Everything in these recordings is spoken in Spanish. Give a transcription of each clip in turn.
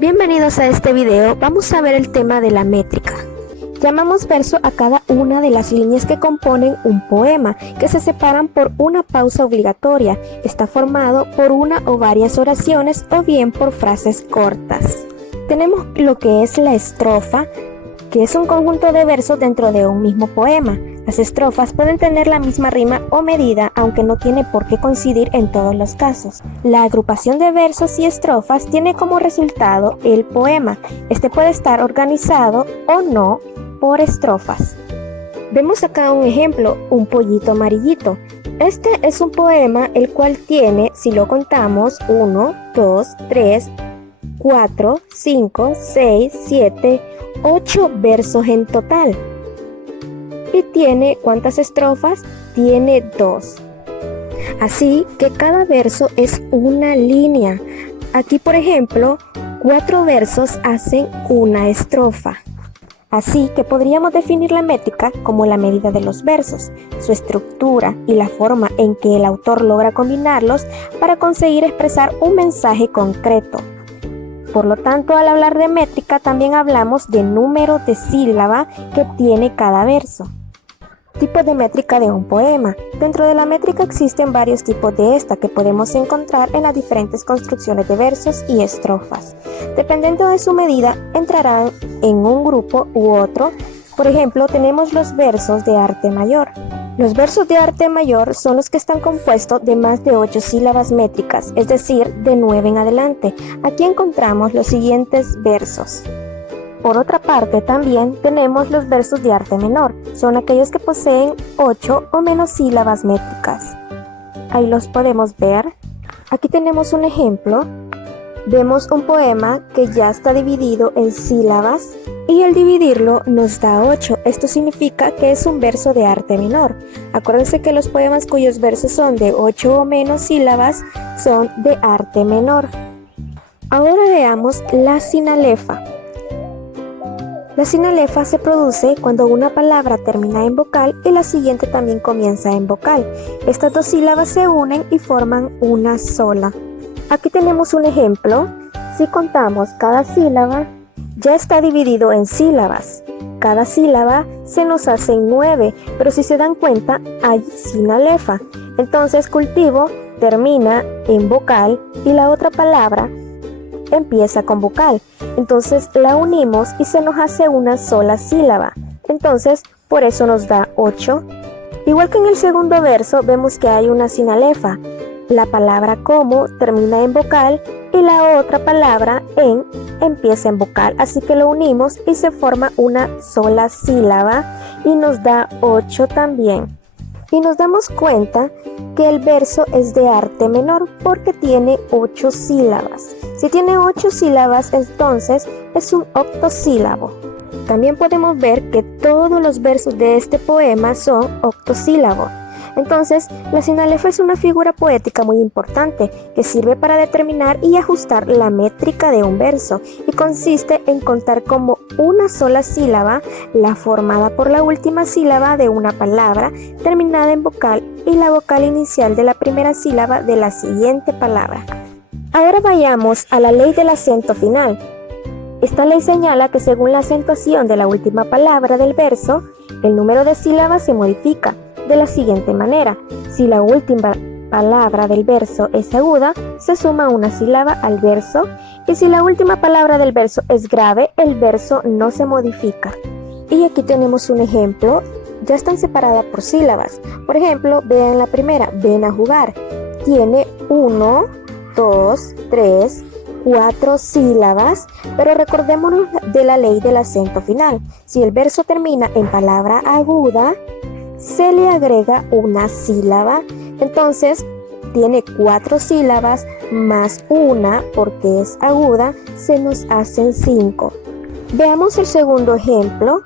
Bienvenidos a este video. Vamos a ver el tema de la métrica. Llamamos verso a cada una de las líneas que componen un poema, que se separan por una pausa obligatoria. Está formado por una o varias oraciones o bien por frases cortas. Tenemos lo que es la estrofa, que es un conjunto de versos dentro de un mismo poema. Las estrofas pueden tener la misma rima o medida, aunque no tiene por qué coincidir en todos los casos. La agrupación de versos y estrofas tiene como resultado el poema. Este puede estar organizado o no por estrofas. Vemos acá un ejemplo, un pollito amarillito. Este es un poema el cual tiene, si lo contamos, 1, 2, 3, 4, 5, 6, 7, 8 versos en total. ¿Y tiene cuántas estrofas? Tiene 2. Así que cada verso es una línea. Aquí, por ejemplo, 4 versos hacen una estrofa. Así que podríamos definir la métrica como la medida de los versos, su estructura y la forma en que el autor logra combinarlos para conseguir expresar un mensaje concreto. Por lo tanto, al hablar de métrica también hablamos de número de sílaba que tiene cada verso. Tipo de métrica de un poema. Dentro de la métrica existen varios tipos de esta que podemos encontrar en las diferentes construcciones de versos y estrofas. Dependiendo de su medida, entrarán en un grupo u otro. Por ejemplo, tenemos los versos de arte mayor. Los versos de arte mayor son los que están compuestos de más de 8 sílabas métricas, es decir, de 9 en adelante. Aquí encontramos los siguientes versos. Por otra parte, también tenemos los versos de arte menor. Son aquellos que poseen 8 o menos sílabas métricas. Ahí los podemos ver. Aquí tenemos un ejemplo. Vemos un poema que ya está dividido en sílabas y al dividirlo nos da 8. Esto significa que es un verso de arte menor. Acuérdense que los poemas cuyos versos son de 8 o menos sílabas son de arte menor. Ahora veamos la sinalefa. La sinalefa se produce cuando una palabra termina en vocal y la siguiente también comienza en vocal. Estas dos sílabas se unen y forman una sola. Aquí tenemos un ejemplo. Si contamos cada sílaba, ya está dividido en sílabas. Cada sílaba se nos hace 9, pero si se dan cuenta, hay sinalefa. Entonces cultivo termina en vocal y la otra palabra empieza con vocal. Entonces la unimos y se nos hace una sola sílaba. Entonces por eso nos da 8. Igual que en el segundo verso vemos que hay una sinalefa. La palabra como termina en vocal y la otra palabra en empieza en vocal. Así que lo unimos y se forma una sola sílaba y nos da 8 también. Y nos damos cuenta que el verso es de arte menor porque tiene 8 sílabas. Si tiene 8 sílabas, entonces es un octosílabo. También podemos ver que todos los versos de este poema son octosílabos. Entonces, la sinalefa es una figura poética muy importante que sirve para determinar y ajustar la métrica de un verso y consiste en contar como una sola sílaba la formada por la última sílaba de una palabra terminada en vocal y la vocal inicial de la primera sílaba de la siguiente palabra. Ahora vayamos a la ley del acento final. Esta ley señala que según la acentuación de la última palabra del verso, el número de sílabas se modifica de la siguiente manera. Si la última palabra del verso es aguda, se suma una sílaba al verso, y si la última palabra del verso es grave, el verso no se modifica. Y aquí tenemos un ejemplo. Ya están separadas por sílabas. Por ejemplo, vean la primera, ven a jugar. Tiene 1, 2, 3, 4 sílabas, pero recordémonos de la ley del acento final. Si el verso termina en palabra aguda, se le agrega una sílaba, entonces tiene 4 sílabas más una porque es aguda, se nos hacen 5. Veamos el segundo ejemplo,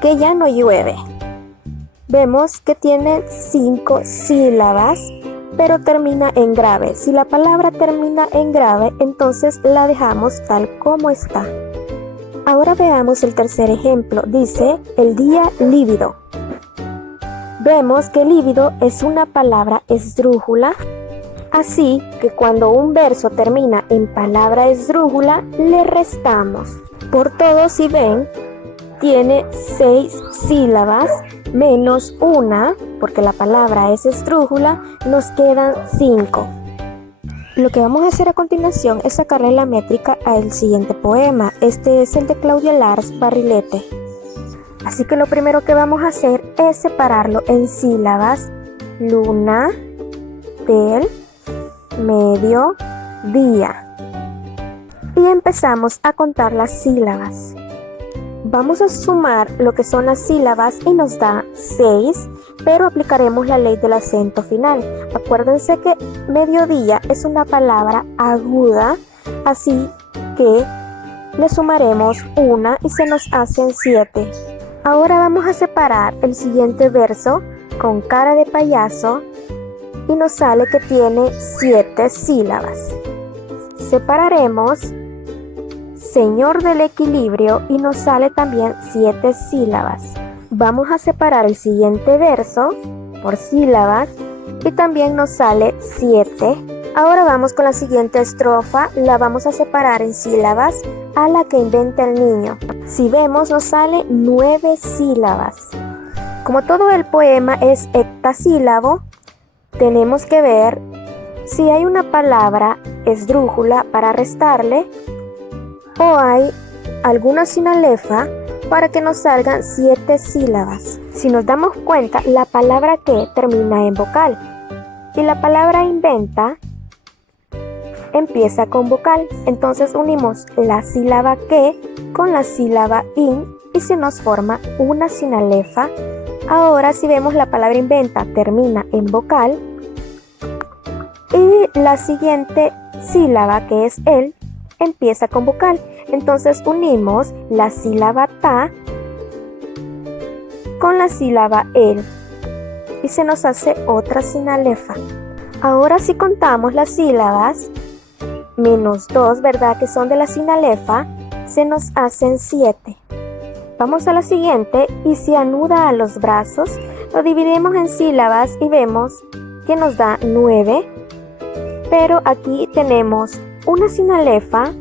que ya no llueve. Vemos que tiene 5 sílabas, pero termina en grave. Si la palabra termina en grave, entonces la dejamos tal como está. Ahora veamos el tercer ejemplo, dice el día lívido. Vemos que lívido es una palabra esdrújula Así que cuando un verso termina en palabra esdrújula, le restamos. Por todo, si ven, tiene 6 sílabas menos una, porque la palabra es esdrújula, nos quedan 5. Lo que vamos a hacer a continuación es sacarle la métrica al siguiente poema. Este es el de Claudia Lars Barrilete. Así que lo primero que vamos a hacer es separarlo en sílabas: luna, del, medio, día. Y empezamos a contar las sílabas. Vamos a sumar lo que son las sílabas y nos da 6, pero aplicaremos la ley del acento final. Acuérdense que mediodía es una palabra aguda, así que le sumaremos 1 y se nos hacen 7. Ahora vamos a separar el siguiente verso con cara de payaso y nos sale que tiene 7 sílabas. Separaremos Señor del equilibrio y nos sale también 7 sílabas. Vamos a separar el siguiente verso por sílabas y también nos sale 7. Ahora vamos con la siguiente estrofa, la vamos a separar en sílabas a la que inventa el niño. Si vemos, nos sale 9 sílabas. Como todo el poema es heptasílabo, tenemos que ver si hay una palabra esdrújula para restarle o hay alguna sinalefa para que nos salgan 7 sílabas. Si nos damos cuenta, la palabra que termina en vocal y la palabra inventa empieza con vocal. Entonces unimos la sílaba que con la sílaba in y se nos forma una sinalefa. Ahora si vemos, la palabra inventa termina en vocal y la siguiente sílaba, que es el, empieza con vocal. Entonces unimos la sílaba ta con la sílaba el y se nos hace otra sinalefa. Ahora si contamos las sílabas, menos 2, ¿verdad? Que son de la sinalefa, se nos hacen 7. Vamos a la siguiente y se anuda a los brazos, lo dividimos en sílabas y vemos que nos da 9, pero aquí tenemos una sinalefa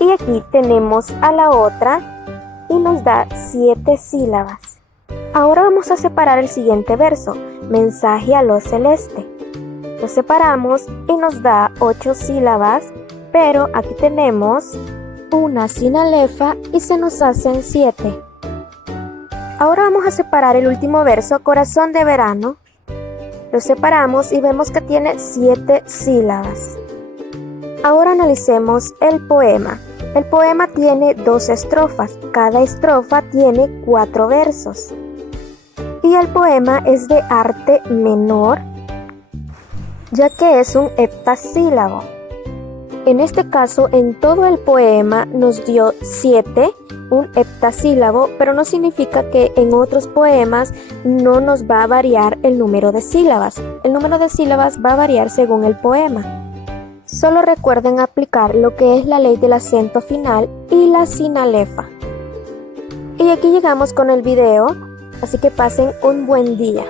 y aquí tenemos a la otra y nos da 7 sílabas. Ahora vamos a separar el siguiente verso, mensaje a lo celeste. Lo separamos y nos da 8 sílabas, pero aquí tenemos una sinalefa y se nos hacen 7. Ahora vamos a separar el último verso, corazón de verano. Lo separamos y vemos que tiene 7 sílabas. Ahora analicemos el poema. El poema tiene 2 estrofas, cada estrofa tiene 4 versos. Y el poema es de arte menor, ya que es un heptasílabo. En este caso, en todo el poema nos dio 7, un heptasílabo, pero no significa que en otros poemas no nos va a variar el número de sílabas. El número de sílabas va a variar según el poema. Solo recuerden aplicar lo que es la ley del acento final y la sinalefa. Y aquí llegamos con el video, así que pasen un buen día.